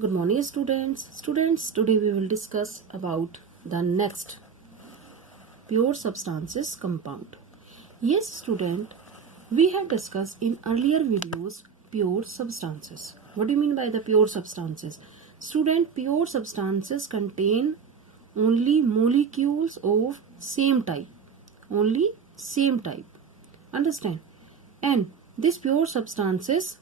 Good morning, students. Today we will discuss about the next pure substances compound. Yes, student, we have discussed in earlier videos pure substances. What do you mean by the pure substances? Student, pure substances contain only molecules of same type. Only same type. Understand? And these pure substances,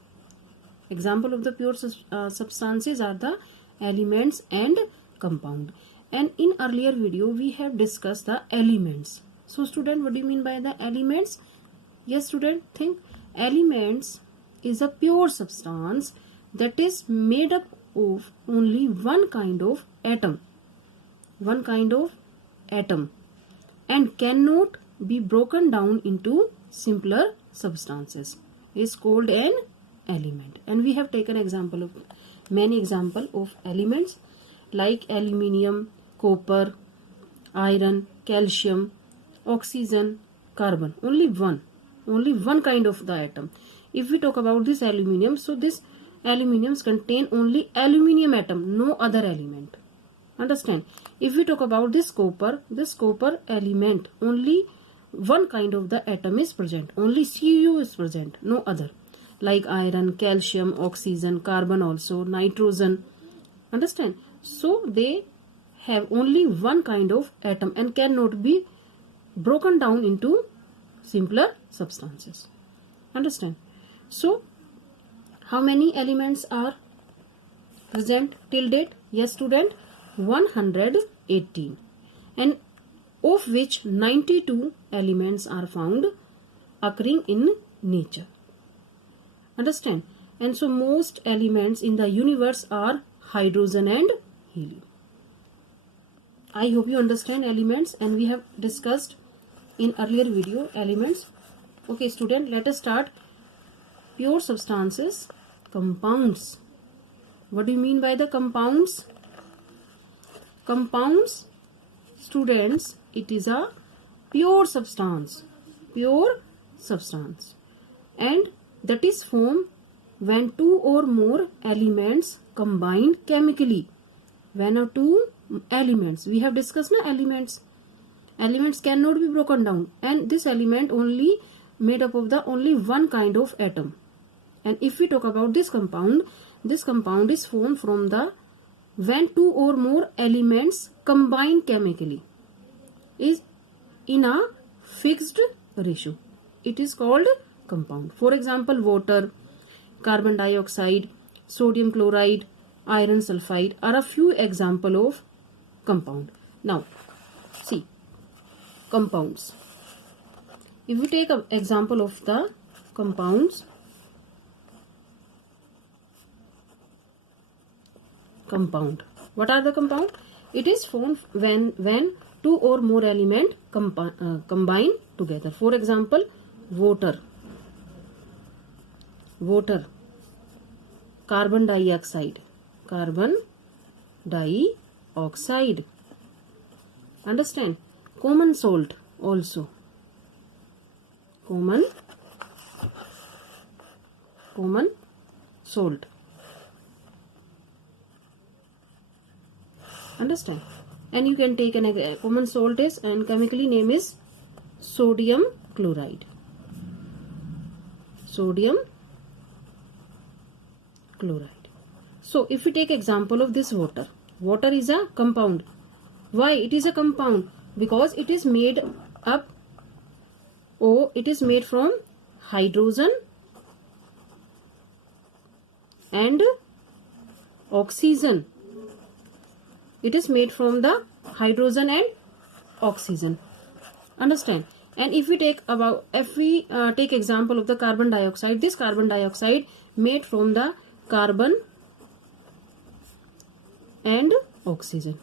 example of the pure substances are the elements and compound. And in earlier video we have discussed the elements. So student, what do you mean by the elements? Yes student, think elements is a pure substance that is made up of only one kind of atom. One kind of atom and cannot be broken down into simpler substances is called an element. And we have taken example of many example of elements like aluminium, copper, iron, calcium, oxygen, carbon. Only one kind of the atom. If we talk about this aluminium, so this aluminiums contain only aluminium atom, no other element. Understand? If we talk about this copper element, only one kind of the atom is present, only Cu is present, no other. Like iron, calcium, oxygen, carbon also, nitrogen. Understand? So they have only one kind of atom and cannot be broken down into simpler substances. Understand? So how many elements are present till date? Yes student, 118, and of which 92 elements are found occurring in nature. Understand? And so most elements in the universe are hydrogen and helium. I hope you understand elements, and we have discussed in earlier video elements. Okay student, let us start pure substances compounds. What do you mean by the compounds? Compounds, students, it is a pure substance, and that is formed when two or more elements combine chemically. When two elements, we have discussed na elements cannot be broken down, and this element only made up of the only one kind of atom. And if we talk about this compound is formed from the when two or more elements combine chemically is in a fixed ratio. It is called compound. For example, water, carbon dioxide, sodium chloride, iron sulfide are a few example of compound. Now see compounds. If we take an example of the compounds, compound. What are the compound? It is formed when two or more element combine together. For example, water, carbon dioxide. Understand? Common salt also. Common salt. Understand? And you can take an common salt is, and chemically name is sodium chloride. So if we take example of this water is a compound. Why it is a compound? Because it is made up, or it is made from hydrogen and oxygen. It is made from the hydrogen and oxygen. Understand? And if we take example of the carbon dioxide, this carbon dioxide made from the carbon and oxygen.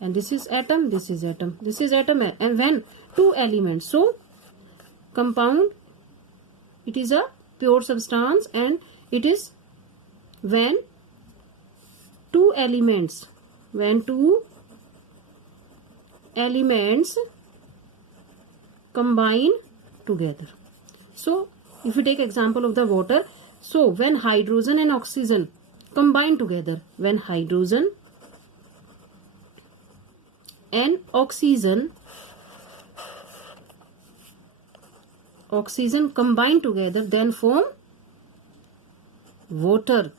And this is atom, and when two elements, so compound, it is a pure substance, and it is when two elements combine together. So if we take example of the water, so when hydrogen and oxygen combine together. When hydrogen and oxygen combine together, then form water.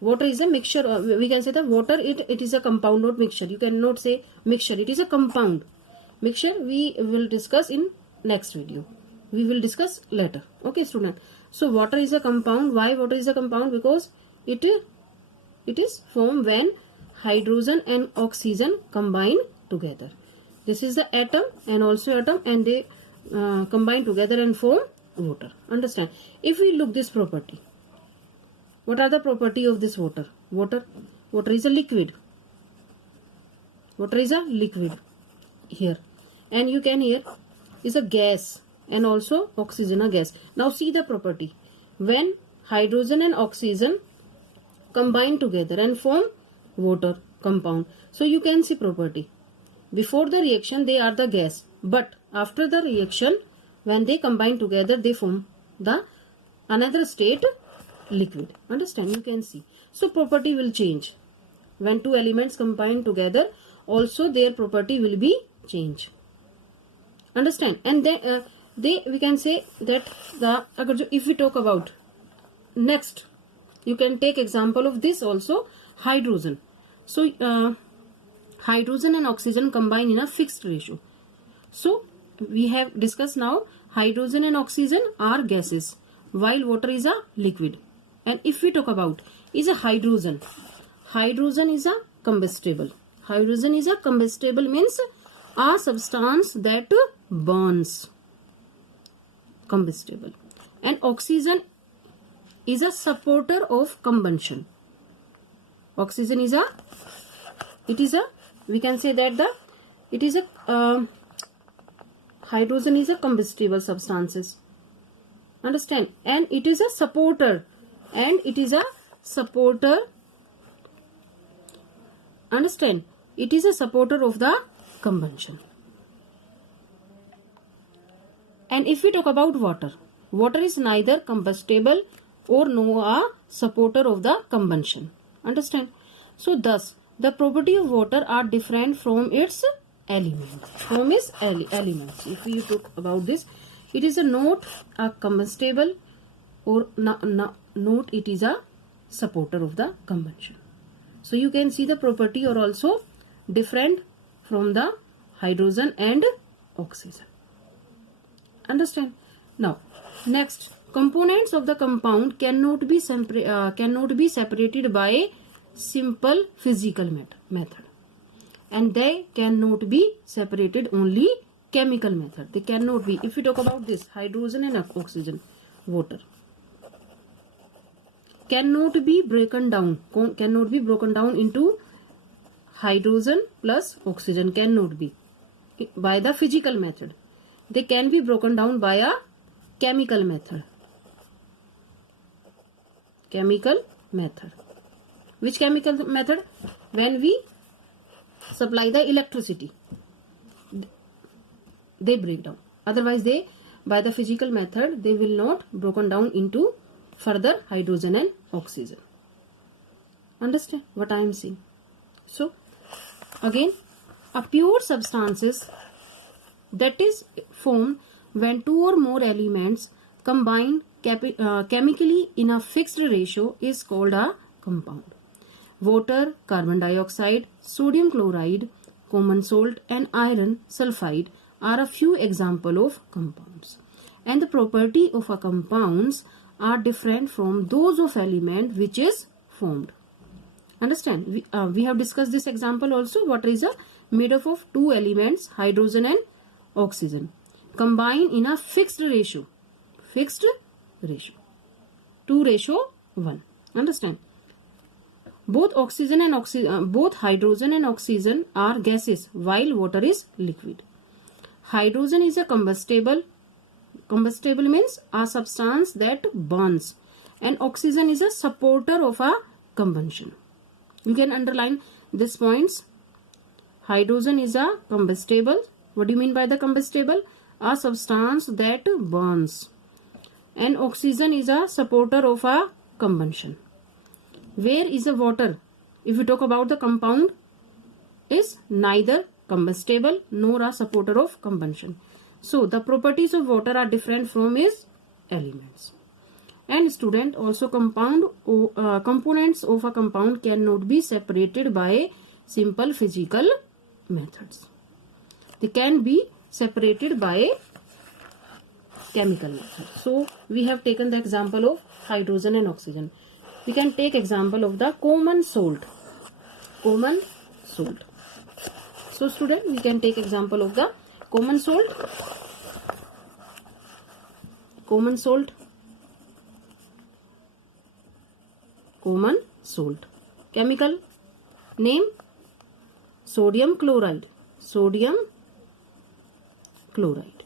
Water is a mixture. We can say that water, it is a compound, not mixture. You cannot say mixture. It is a compound. Mixture we will discuss in next video. We will discuss later. Okay, student. So water is a compound. Why water is a compound? Because it is formed when hydrogen and oxygen combine together. This is the atom and also atom, and they combine together and form water. Understand? If we look this property, what are the property of this water? Water is a liquid. Water is a liquid here, and you can hear is a gas, and also oxygen a gas. Now see the property. When hydrogen and oxygen combine together and form water compound. So you can see property. Before the reaction they are the gas, but after the reaction when they combine together they form the another state liquid. Understand? You can see. So property will change. When two elements combine together, also their property will be changed. Understand? And then we can say that if we talk about next, you can take example of this also, hydrogen. So hydrogen and oxygen combine in a fixed ratio. So we have discussed now hydrogen and oxygen are gases while water is a liquid. And if we talk about is a hydrogen is a combustible. Hydrogen is a combustible means a substance that burns, combustible. And oxygen is a supporter of combustion. Oxygen is we can say that hydrogen is a combustible substances. Understand? And it is a supporter. Understand? It is a supporter of the combustion. And if we talk about water is neither combustible or nor a supporter of the combustion. Understand? So thus the property of water are different from its elements. Elements. If we talk about this, it is not a combustible or not it is a supporter of the combustion. So you can see the property are also different from the hydrogen and oxygen. Understand? Now next, components of the compound cannot be separated by a simple physical method, and they cannot be separated only chemical method. They cannot be. If we talk about this hydrogen and oxygen, water cannot be broken down into hydrogen plus oxygen, cannot be by the physical method. They can be broken down by a chemical method. Which chemical method? When we supply the electricity, they break down. Otherwise by the physical method they will not broken down into further hydrogen and oxygen. Understand what I am saying? So again, a pure substances that is formed when two or more elements combine chemically in a fixed ratio is called a compound. Water, carbon dioxide, sodium chloride, common salt and iron sulfide are a few examples of compounds. And the property of a compounds are different from those of element which is formed. Understand? We have discussed this example also. Water is made up of two elements, hydrogen and oxygen, combine in a fixed ratio 2:1. Understand? Both hydrogen and oxygen are gases while water is liquid. Hydrogen is a combustible means a substance that burns, and oxygen is a supporter of a combustion. You can underline these points. Hydrogen is a combustible. What do you mean by the combustible? A substance that burns. and oxygen is a supporter of a combustion. Where is the water? If we talk about the compound, is neither combustible nor a supporter of combustion. So the properties of water are different from its elements. And student, also components of a compound cannot be separated by simple physical methods. They can be separated by chemical method. So we have taken the example of hydrogen and oxygen. We can take example of the common salt. Common salt. So student, we can take example of the common salt. Common salt. Common salt. Chemical name sodium chloride. Sodium chloride.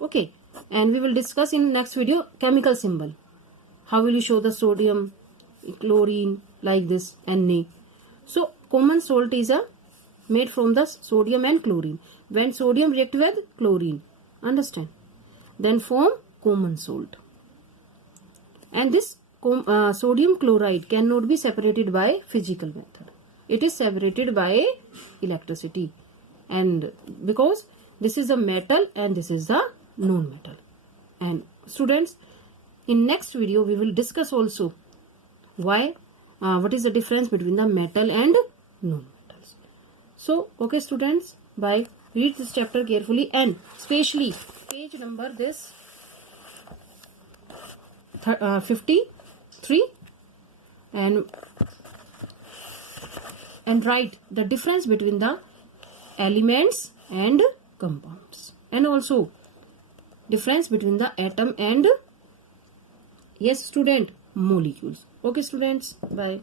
Okay, and we will discuss in next video chemical symbol. How will you show the sodium, chlorine like this, Na. So common salt is made from the sodium and chlorine. When sodium react with chlorine, understand, then form common salt. And this sodium chloride cannot be separated by physical method. It is separated by electricity, and because this is a metal and this is the non-metal. And students, in next video we will discuss also why what is the difference between the metal and non-metals. So okay students, bye. Read this chapter carefully and especially page number this 53 and write the difference between the elements and compounds, and also difference between the atom and, yes student, molecules. Okay students, bye.